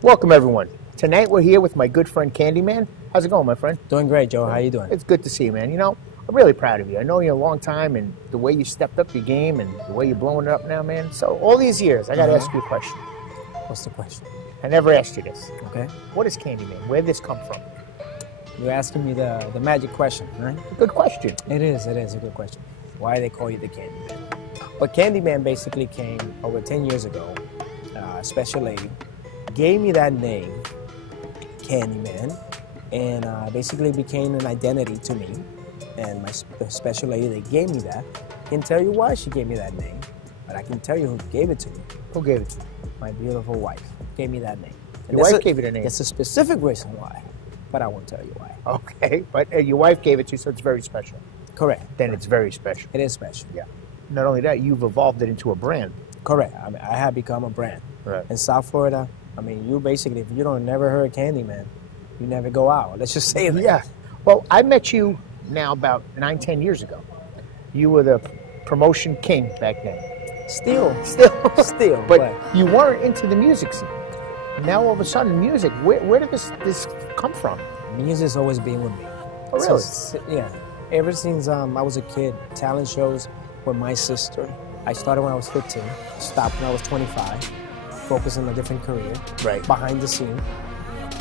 Welcome, everyone. Tonight we're here with my good friend Candyman. How's it going, my friend? Doing great, Joe. How you doing? It's good to see you, man. You know, I'm really proud of you. I know you a long time, and the way you stepped up your game and the way you're blowing it up now, man. So all these years, I got to ask you a question. What's the question? I never asked you this. Okay. What is Candyman? Where did this come from? You're asking me the magic question, right? Good question. It is a good question. Why they call you the Candyman? But Candyman basically came over 10 years ago. A special lady gave me that name, Candyman, and basically became an identity to me. And the special lady that gave me that, I can tell you why she gave me that name, but I can tell you who gave it to me. Who gave it to you? My beautiful wife gave me that name. Your wife gave you the name? That's a specific reason why, but I won't tell you why. Okay, but your wife gave it to you, so it's very special. Correct. Then it's very special. It is special. Yeah. Not only that, you've evolved it into a brand. Correct. I mean, I have become a brand. Right. In South Florida, I mean, you basically, if you don't never heard Candyman, you never go out. Let's just say that. Yeah. Well, I met you now about 9-10 years ago. You were the promotion king back then. Still. But you weren't into the music scene. Now all of a sudden, music. Where did this come from? Music's always been with me. Oh, really? Yeah. Ever since I was a kid, talent shows with my sister. I started when I was 15, stopped when I was 25, focused on a different career. Right. Behind the scene.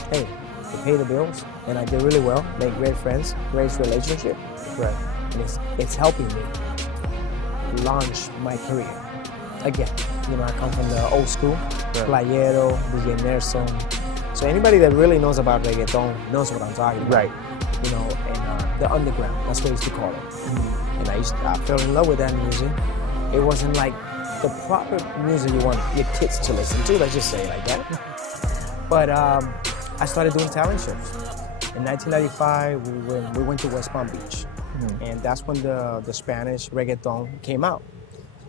Hey, they pay the bills, and I did really well, made great friends, great relationship. Right. And it's helping me launch my career. Again, you know, I come from the old school, Playero, DJ Nelson. So anybody that really knows about reggaeton knows what I'm talking about. Right. You know, and the underground, that's what I used to call it. And I fell in love with that music. It wasn't like the proper music you want your kids to listen to, let's just say it like that. But I started doing talent shows. In 1995, we went to West Palm Beach. And that's when the Spanish reggaeton came out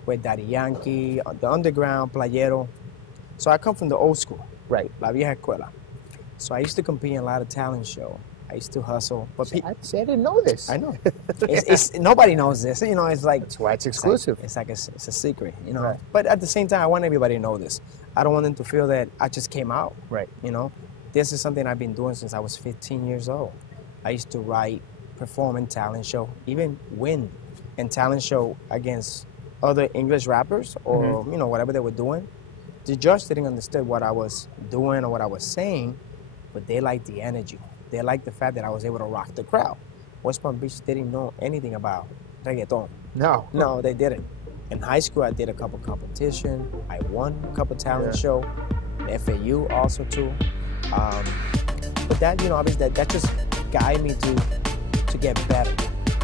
with Daddy Yankee, the underground, Playero. So I come from the old school, right? La vieja escuela. So I used to compete in a lot of talent shows. I used to hustle. But I didn't know this. I know. Nobody knows this. You know, it's like... That's why it's exclusive. It's like it's a secret, you know. Right. But at the same time, I want everybody to know this. I don't want them to feel that I just came out. Right. You know, this is something I've been doing since I was 15 years old. I used to write, perform in talent show, even win in talent show against other English rappers or, you know, whatever they were doing. The judge didn't understand what I was doing or what I was saying, but they liked the energy. They liked the fact that I was able to rock the crowd. West Palm Beach didn't know anything about reggaeton. No. No, they didn't. In high school, I did a couple competitions. I won a couple talent shows. FAU also too. But that, you know, obviously that just guided me to get better.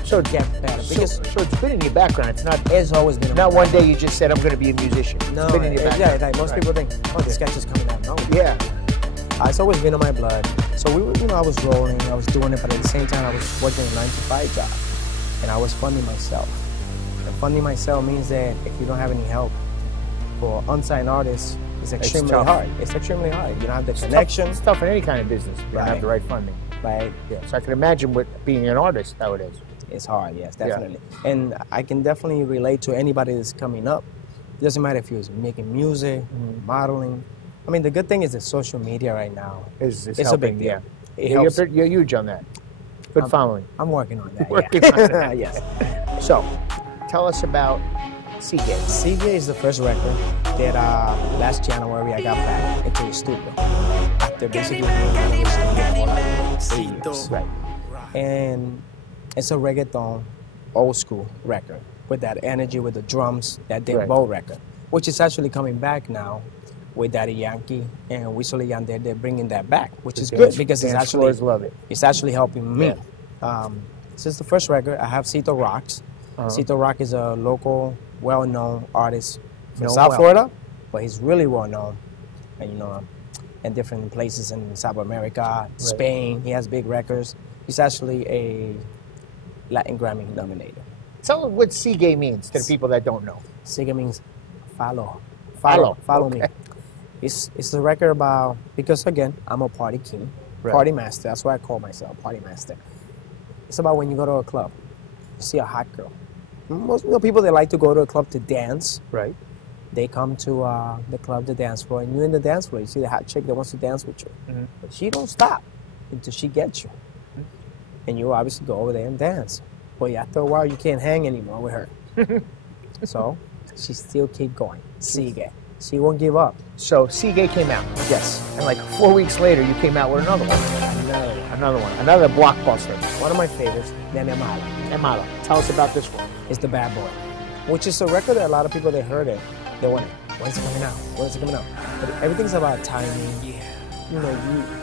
So get better. Because so it's been in your background. It's not. It's always been. Not one day you just said I'm going to be a musician. No, it's been in your background. Yeah, like most people think, oh, this guy's just coming out. No. Yeah. It's always been in my blood. So we were, you know, I was rolling, I was doing it, but at the same time, I was working a 9-to-5 job, and I was funding myself. And funding myself means that if you don't have any help for unsigned artists, it's extremely hard. It's extremely hard. You don't have the connection. It's tough in any kind of business. You don't have the right funding. Right. Yeah. So I can imagine what being an artist how it is. It's hard. Yes, definitely. Yeah. And I can definitely relate to anybody that's coming up. It doesn't matter if you're making music, modeling. I mean, the good thing is that social media right now it's helping, a big deal. Yeah. You're huge on that. Good following. I'm working on that. Working on that. Yes. So, tell us about Seagate. Seagate is the first record that last January I got back into the studio after basically being out of the studio for like 8 years. Right. And it's a reggaeton, old school record with that energy, with the drums, that dembow record, which is actually coming back now with Daddy Yankee and Whistle Yandere. They're bringing that back, which is good because it's actually love it. It's actually helping me. This is the first record. I have Cito Rocks. Cito Rock is a local, well-known artist from South Florida, but he's really well-known, and you know, in different places in South America, Spain. He has big records. He's actually a Latin Grammy nominated. Tell us what Seagate means to the people that don't know. Seagate means follow. Follow me. It's a record about, because again, I'm a party king, party master. That's why I call myself party master. It's about when you go to a club, you see a hot girl. Most people, they like to go to a club to dance. Right. They come to the club, the dance floor, and you're in the dance floor. You see the hot chick that wants to dance with you. But she don't stop until she gets you. And you obviously go over there and dance. But after a while, you can't hang anymore with her. So she still keep going. Sige. She won't give up. So Sige came out. Yes. And like 4 weeks later, you came out with another one. Another one. Another blockbuster. One of my favorites, Nemala. Nemala. Tell us about this one. It's The Bad Boy, which is a record that a lot of people, they heard it. They went, when's it coming out? When's it coming out? But everything's about timing. You know,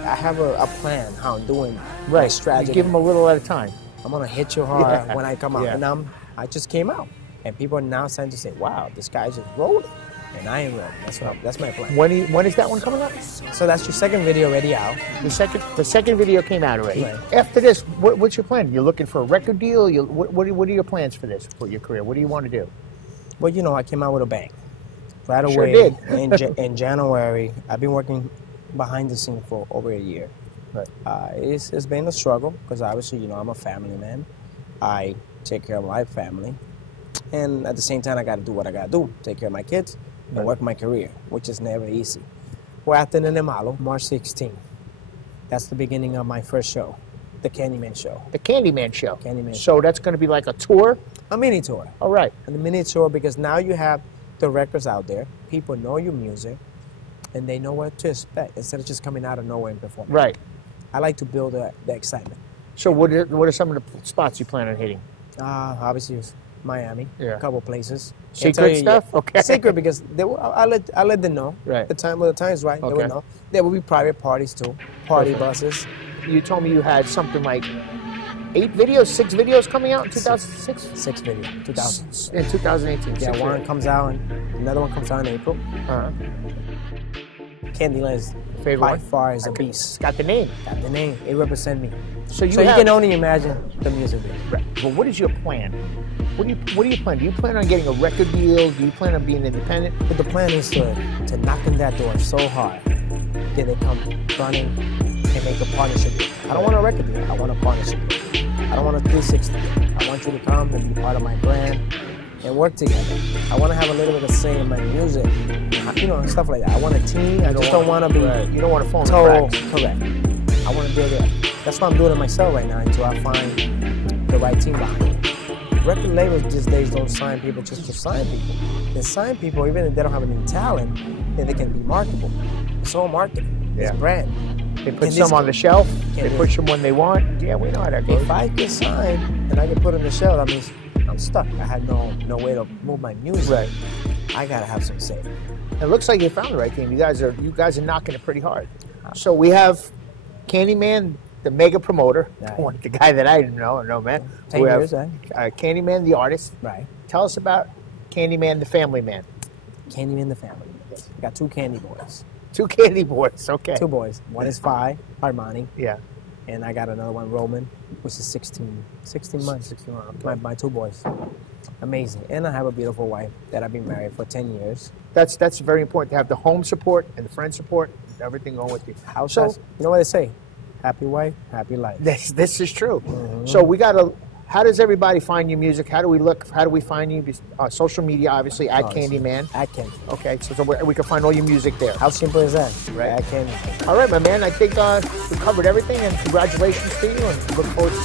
I have a plan how I'm doing my strategy. You give them a little at a time. I'm gonna hit you hard when I come out. And I just came out. And people are now starting to say, wow, this guy's just rolling. And I am rolling. That's my plan. When is that one coming out? So that's your second video already out. The second video came out already. Right. After this, what's your plan? You're looking for a record deal? What are your plans for this, for your career? What do you want to do? Well, you know, I came out with a bang. Right away. Sure did. in January, I've been working behind the scene for over a year. Right. It's been a struggle because obviously, you know, I'm a family man. I take care of my family. And at the same time, I got to do what I got to do. Take care of my kids and work my career, which is never easy. We're at the Nemalo, March 16th. That's the beginning of my first show, the Candyman show. The Candyman show. Candyman show. So that's going to be like a tour? A mini tour. All right. A mini tour because now you have the records out there. People know your music, and they know what to expect instead of just coming out of nowhere and performing. Right. I like to build the excitement. So what are some of the spots you plan on hitting? Obviously, Miami, a couple places. Secret stuff? Yeah. Okay. Secret because I'll let them know. Right. The time is right, they will know. There will be private parties too, party buses. You told me you had something like 6 videos coming out in 2006? 6 videos, 2000. In 2018. Yeah, one comes out and another one comes out in April. Candyman is by far is a beast. It's got the name. Got the name. It represents me. So you can only imagine the music video. Right. But what is your plan? What do you plan? Do you plan on getting a record deal? Do you plan on being independent? But the plan is to knock on that door so hard that they come running and make a partnership deal. I don't want a record deal. I want a partnership deal. I don't want a 360 deal. I want you to come and be part of my brand and work together. I want to have a little bit of say in my music, you know, stuff like that. I want a team. I just don't want to be. You don't want to phone the cracks. Correct. I want to build it. That's why I'm doing it myself right now until I find the right team behind it. Record labels these days don't sign people just to sign people. They sign people even if they don't have any talent, then they can be marketable. It's all marketing. It's brand. They put some on the shelf. They push them when they want. Yeah, we know how that goes. If I get signed and I get put on the shelf, that means I'm stuck. I had no way to move my music. Right. I gotta have some say. It looks like you found the right team. You guys are knocking it pretty hard. So we have Candyman, the mega promoter, the guy that I didn't know, man. 10 years, Candyman, the artist. Right. Tell us about Candyman, the family man. Candyman, the family. I got 2 candy boys. 2 candy boys, okay. 2 boys. One is 5, Armani. Yeah. And I got another one, Roman, which is 16 months. 16 months. My 2 boys. Amazing. And I have a beautiful wife that I've been married for 10 years. That's very important to have the home support and the friend support, everything going with you. So, you know what they say? Happy wife, happy life. This is true. So we got to, how does everybody find your music? How do we look? How do we find you? Social media, obviously, at Candyman. At Candy. Okay, so we can find all your music there. How simple is that? Right. At Candyman. All right, my man. I think we covered everything, and congratulations to you, and look forward to